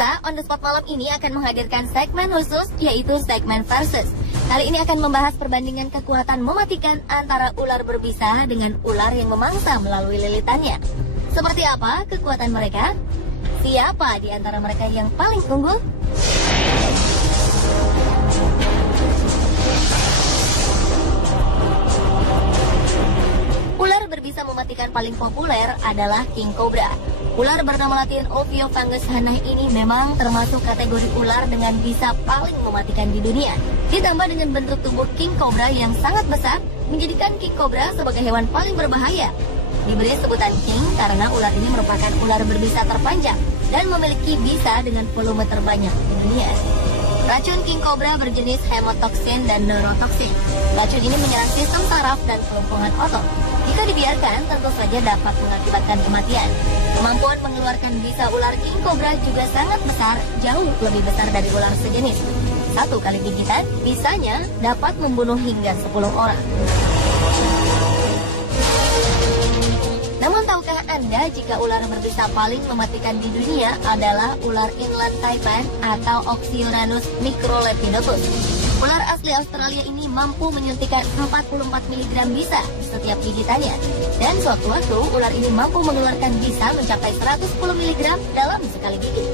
Pemirsa, On The Spot malam ini akan menghadirkan segmen khusus, yaitu segmen versus. Kali ini akan membahas perbandingan kekuatan mematikan antara ular berbisa dengan ular yang memangsa melalui lilitannya. Seperti apa kekuatan mereka? Siapa di antara mereka yang paling unggul? Ular berbisa mematikan paling populer adalah King Cobra. Ular bernama latin Ophiofungus hannah ini memang termasuk kategori ular dengan bisa paling mematikan di dunia. Ditambah dengan bentuk tubuh King Cobra yang sangat besar, menjadikan King Cobra sebagai hewan paling berbahaya. Diberi sebutan King karena ular ini merupakan ular berbisa terpanjang dan memiliki bisa dengan volume terbanyak di dunia. Racun King Cobra berjenis hemotoxin dan neurotoxin. Racun ini menyerang sistem saraf dan kelumpuhan otot. Jika dibiarkan, tentu saja dapat mengakibatkan kematian. Kemampuan mengeluarkan bisa ular King Cobra juga sangat besar, jauh lebih besar dari ular sejenis. Satu kali gigitan, bisanya dapat membunuh hingga 10 orang. Namun tahukah Anda jika ular berbisa paling mematikan di dunia adalah ular inland taipan atau Oxyuranus microlepidotus. Ular asli Australia ini mampu menyuntikkan 44 mg bisa di setiap gigitannya. Dan suatu waktu ular ini mampu mengeluarkan bisa mencapai 110 mg dalam sekali gigit.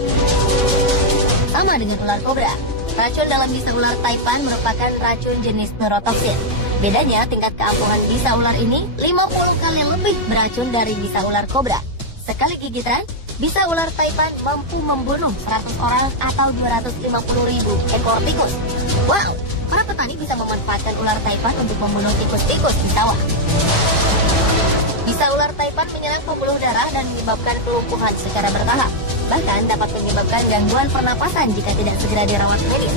Sama dengan ular kobra, racun dalam bisa ular taipan merupakan racun jenis neurotoxin. Bedanya tingkat keampuhan bisa ular ini 50 kali lebih beracun dari bisa ular kobra. Sekali gigitan, bisa ular taipan mampu membunuh 100 orang atau 250.000 ekor tikus. Wow, para petani bisa memanfaatkan ular taipan untuk membunuh tikus-tikus di sawah. Bisa ular taipan menyerang pembuluh darah dan menyebabkan kelumpuhan secara bertahap. Bahkan dapat menyebabkan gangguan pernapasan jika tidak segera dirawat medis.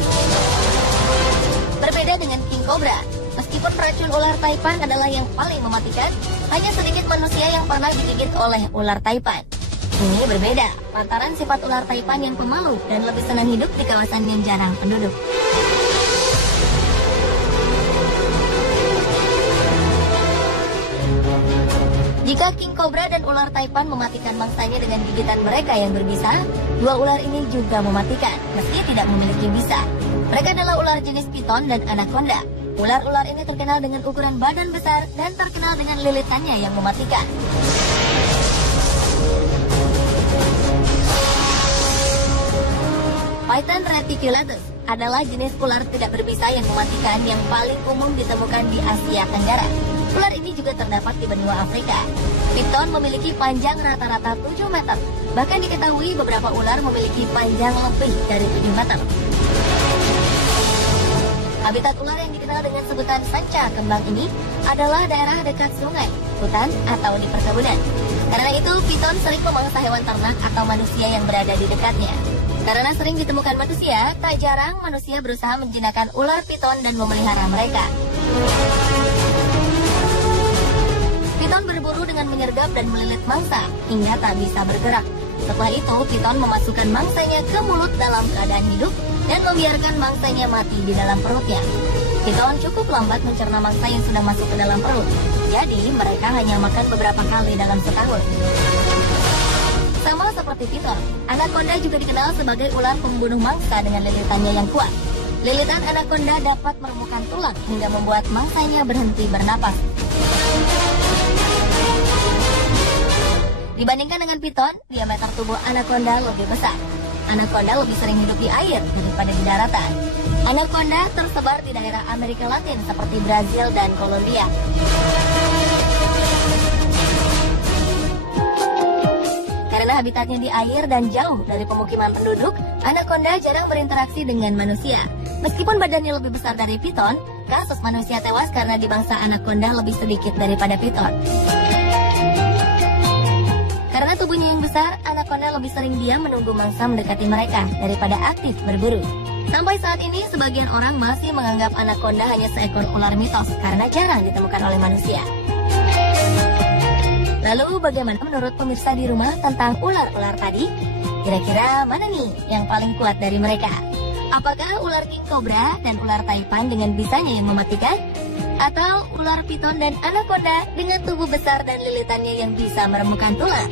Berbeda dengan King Cobra, meskipun racun ular taipan adalah yang paling mematikan, hanya sedikit manusia yang pernah digigit oleh ular taipan. Ini berbeda, lantaran sifat ular taipan yang pemalu dan lebih senang hidup di kawasan yang jarang penduduk. Jika King Cobra dan ular taipan mematikan mangsanya dengan gigitan mereka yang berbisa, dua ular ini juga mematikan, meski tidak memiliki bisa. Mereka adalah ular jenis piton dan anaconda. Ular-ular ini terkenal dengan ukuran badan besar dan terkenal dengan lilitannya yang mematikan. Python reticulatus adalah jenis ular tidak berbisa yang mematikan yang paling umum ditemukan di Asia Tenggara. Ular ini juga terdapat di benua Afrika. Piton memiliki panjang rata-rata 7 meter. Bahkan diketahui beberapa ular memiliki panjang lebih dari 7 meter. Habitat ular yang dikenal dengan sebutan sanca kembang ini adalah daerah dekat sungai, hutan, atau di perkebunan. Karena itu, piton sering memangsa hewan ternak atau manusia yang berada di dekatnya. Karena sering ditemukan manusia, tak jarang manusia berusaha menjinakkan ular piton dan memelihara mereka. Piton berburu dengan menyergap dan melilit mangsa hingga tak bisa bergerak. Setelah itu, piton memasukkan mangsanya ke mulut dalam keadaan hidup dan membiarkan mangsanya mati di dalam perutnya. Piton cukup lambat mencerna mangsa yang sudah masuk ke dalam perut. Jadi, mereka hanya makan beberapa kali dalam setahun. Sama seperti piton, anaconda juga dikenal sebagai ular pembunuh mangsa dengan lilitannya yang kuat. Lilitan anaconda dapat meremukkan tulang hingga membuat mangsanya berhenti bernapas. Dibandingkan dengan piton, diameter tubuh anaconda lebih besar. Anaconda lebih sering hidup di air daripada di daratan. Anaconda tersebar di daerah Amerika Latin seperti Brazil dan Kolombia. Karena habitatnya di air dan jauh dari pemukiman penduduk, anaconda jarang berinteraksi dengan manusia. Meskipun badannya lebih besar dari piton, kasus manusia tewas karena dimangsa anaconda lebih sedikit daripada piton. Karena tubuhnya yang besar, anaconda lebih sering diam menunggu mangsa mendekati mereka daripada aktif berburu. Sampai saat ini, sebagian orang masih menganggap anaconda hanya seekor ular mitos karena jarang ditemukan oleh manusia. Lalu bagaimana menurut pemirsa di rumah tentang ular-ular tadi? Kira-kira mana nih yang paling kuat dari mereka? Apakah ular King Cobra dan ular taipan dengan bisanya yang mematikan? Atau ular piton dan anaconda dengan tubuh besar dan lilitannya yang bisa meremukkan tulang?